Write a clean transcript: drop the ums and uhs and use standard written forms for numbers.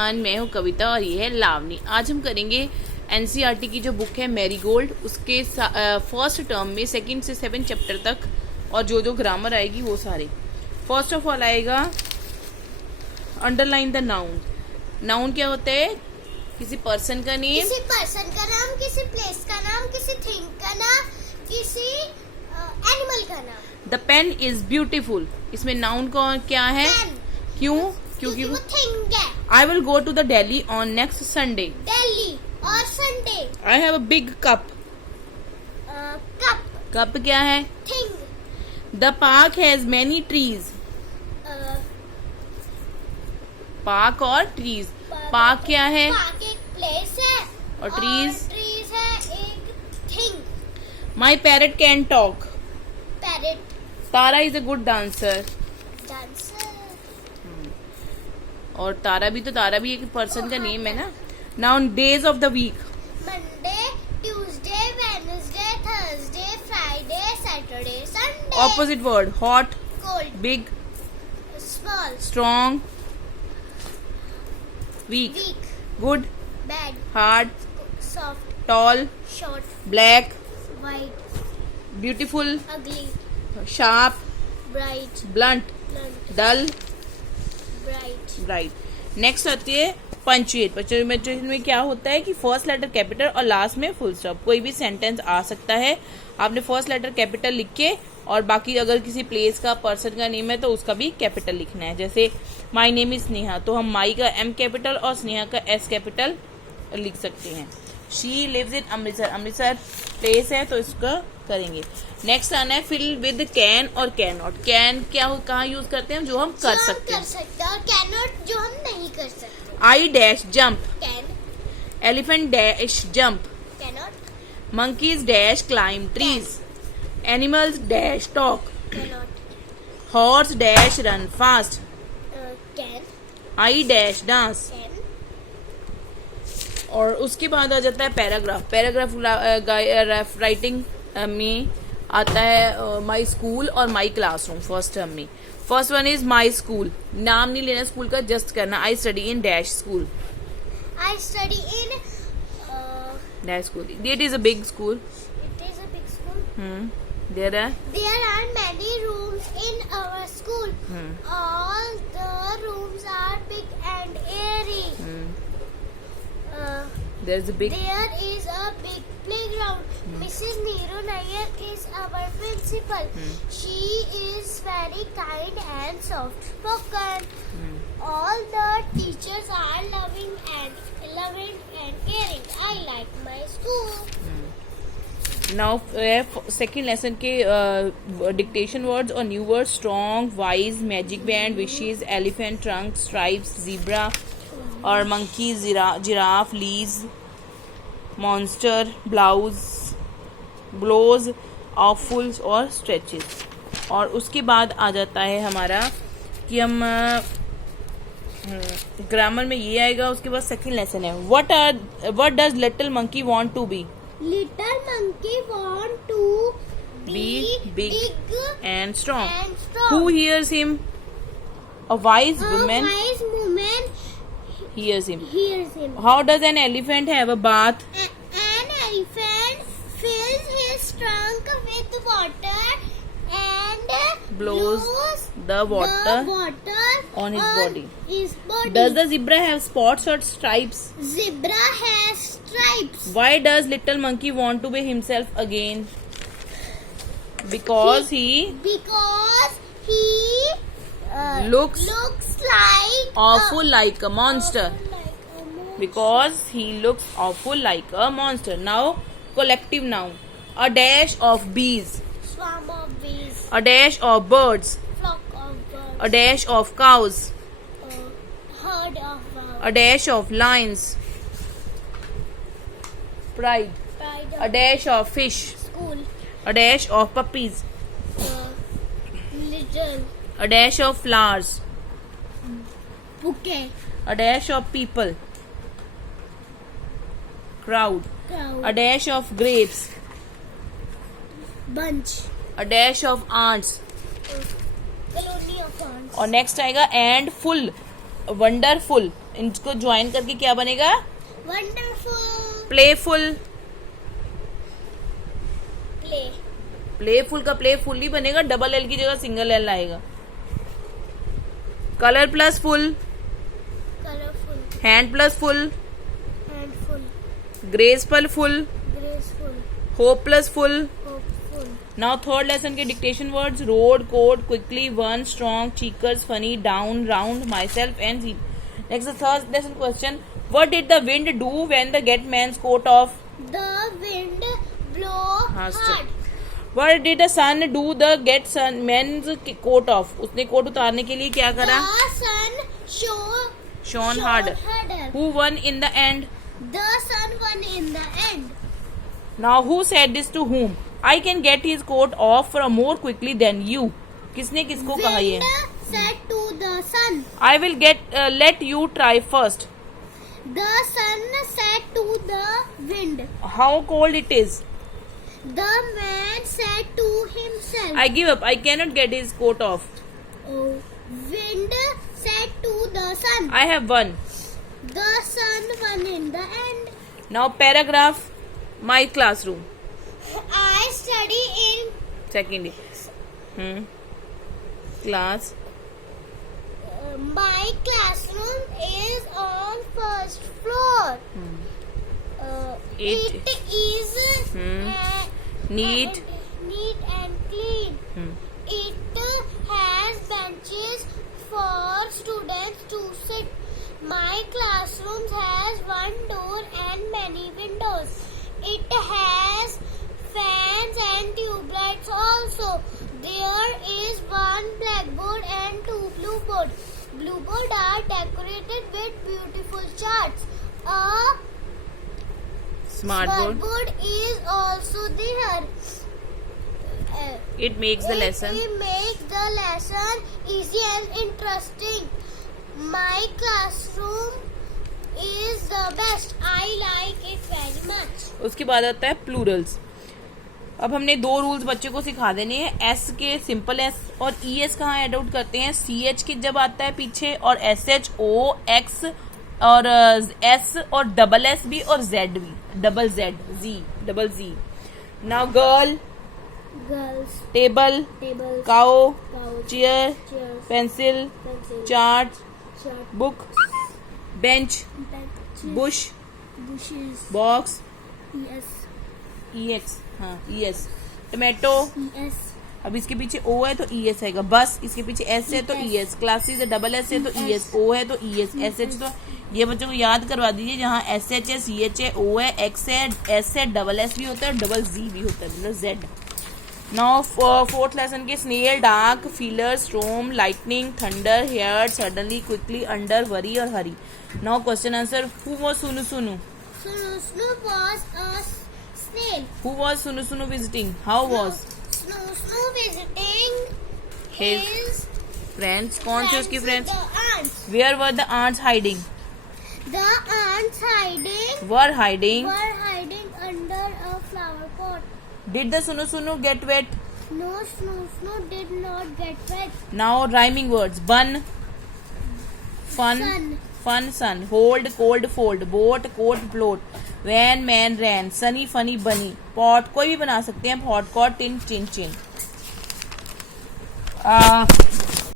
मैं हूँ कविता और ये है लावनी। आज हम करेंगे एनसीईआरटी की जो बुक है मैरीगोल्ड, उसके फर्स्ट टर्म में 2 से 7 चैप्टर तक और जो जो ग्रामर आएगी वो सारे। फर्स्ट ऑफ ऑल आएगा अंडरलाइन द नाउन। नाउन क्या होता है? किसी पर्सन का नेम, किसी पर्सन का नाम, किसी प्लेस का नाम, किसी थिंग का नाम, किसी एनिमल का नाम। The pen is beautiful. इसमें नाउन का क्या है? पेन। क्यों? क्योंकि वो थिंग है। I will go to the Delhi on next Sunday. Delhi और Sunday. I have a big cup. Cup. Cup क्या है? Thing. The park has many trees. Park और ट्रीज। पार्क क्या है? पार्क एक प्लेस है और trees? ट्रीज है एक thing. My parrot can talk. Parrot. Tara is a good dancer. Dancer. और तारा भी एक पर्सन का नेम है ना। Now days of the week. Monday, Tuesday, Wednesday, Thursday, Friday, Saturday, Sunday. Opposite word. Hot, cold, big, small, strong, weak, weak, good, bad, hard, soft, tall, short, black, white, beautiful, ugly, sharp, bright, blunt, blunt, dull, bright. Right. Next आती है punctuate. Punctuate में क्या होता है कि first letter capital और last में full stop. कोई भी सेंटेंस आ सकता है, आपने फर्स्ट लेटर कैपिटल लिख के और बाकी अगर किसी प्लेस का पर्सन का नेम है तो उसका भी कैपिटल लिखना है। जैसे माई नेम इज स्नेहा, तो हम माई का एम कैपिटल और स्नेहा का एस कैपिटल लिख सकते हैं। She lives in Amritsar, Amritsar place है तो इसका करेंगे। नेक्स्ट आना है फिल विद कैन और कैन नॉट। कैन क्या कहाँ यूज करते हैं? जो हम कर सकते हैं। और कैन नॉट जो हम नहीं कर सकते। I dash jump, can, elephant dash jump, can not, monkeys dash climb trees, animals dash talk, can not, horse dash run fast, can, I dash dance। Can, और उसके बाद आ जाता है पैराग्राफ। पैराग्राफ राइटिंग में आता है माई स्कूल और my classroom first term में। First one is my school, नाम नहीं लेना स्कूल का, जस्ट करना I study in dash school, I study in dash school. It is a big school. it is a big school. There are There are many rooms in our school. All the rooms are big and airy. There is a big There is a big playground. Mrs. Neeru Nair is our principal. She is very kind and soft spoken. All the teachers are loving and caring. I like my school. Now second lesson के dictation words और new words. Strong, wise, magic band, wishes, elephant, trunk, stripes, zebra और monkey, giraffe, lease, monster, blouse, blows, awfuls और stretches. और उसके बाद आ जाता है हमारा कि हम ग्रामर में ये आएगा। उसके बाद सेकेंड लेसन है what does little monkey want to be. Little monkey want to be big and strong. and strong. Who hears him? A wise A woman wise woman hears him. hears him. How does an elephant have a bath? An elephant fills his trunk with water and Blows the water on his body. His body. Does the zebra have spots or stripes? Zebra has stripes? Why does little monkey want to be himself again? Because he looks like awful like a monster. like a moon. Because he looks awful like a monster. Now collective noun. A dash of bees, Swarm of bees, a dash of birds, flock of birds, a dash of cows, herd of a dash of lions, pride, pride a of dash of fish, school, a dash of puppies, little a dash of flowers, bouquet, a dash of people, crowd, crowd, a dash of grapes, bunch, a dash of ants, colony of ants. और next आएगा and full, wonderful, इनको join करके क्या बनेगा? Wonderful. Playful. Play. Playful का playful ही बनेगा, double L की जगह सिंगल एल आएगा। Colour plus full. Colourful. Hand plus full. Handful. Graceful full. Graceful. Hope plus full. Hopeful. Now third lesson के dictation words: road, code, quickly, one, strong, checkers, funny, down, round, myself and जी। Next third lesson question: what did the wind do when the gateman's coat off? The wind blow हाँ, hard. What did the sun do the gateman's coat off? उसने coat उतारने के लिए क्या करा? The sun shone shone harder. harder. Who won in the end? The sun won in the end. Now who said this to whom? I can get his coat off from more quickly than you. किसने किसको कहा ये? Wind said to the sun. I will let you try first. The sun said to the wind. How cold it is. The man said to himself. I give up. I cannot get his coat off. Oh, wind said to the sun. I have won. The sun won in the end. Now paragraph. My classroom. I study in Second. Class. my classroom is on first floor. It- It is Neat. neat and clean. Hmm. It has benches for students to sit. My classroom has one door and many windows. It has fans and tube lights also. There is one blackboard and two blue boards. Blue boards are decorated with beautiful charts. A Smartboard. board is also there. It makes the lesson. It makes the lesson easy and interesting. My classroom is the best. I like it very much. उसके बाद आता है Plurals. अब हमने दो rules बच्चे को सिखा देने हैं। एस के सिंपल एस और ई एस कहाँ एड आउट करते हैं? सी एच की जब आता है पीछे, और एस एच ओ एक्स और एस और डबल एस भी और जेड भी, डबल जेड जी, double G. Now girl, Girls, table, tables, couch, couch, chair, chairs, pencil, pencil, chart, chart, book, bench, benches, bush, bushes, box, yes, E X, हाँ E S, tomato. yes, अब इसके पीछे ओ है तो E S आएगा। बस इसके पीछे एस है तो ई एस, क्लासेस है डबल एस है तो ई एस, ओ है तो ई एस, एस एच तो ये बच्चों को याद करवा दीजिए, जहाँ एस एच है, सी एच है, ओ है, एक्स है, एस है, डबल एस भी होता है और डबल जी भी होता है, मतलब जेड। नाउ फोर्थ लेसन के snail, dark, feeler, storm, lightning, thunder, hair, suddenly, quickly, under, worry और hurry. Now question answer: who was सुनु सुनु? Snow was a snail. Who was सुनु सुनु visiting? How was Snow visiting His his friends? कौन थे उसकी friends? The ants. Where were the ants hiding? The ants were hiding. were hiding under a flower pot. Did the Sunu Sunu get wet? No, Snow did not get wet. Now rhyming words: bun, fun, Sun. fun, sun, hold, cold, fold, boat, coat, float, van, man, ran, sunny, funny, bunny, pot, कोई भी बना सकते हैं, hot, caught, tin, chin, chin।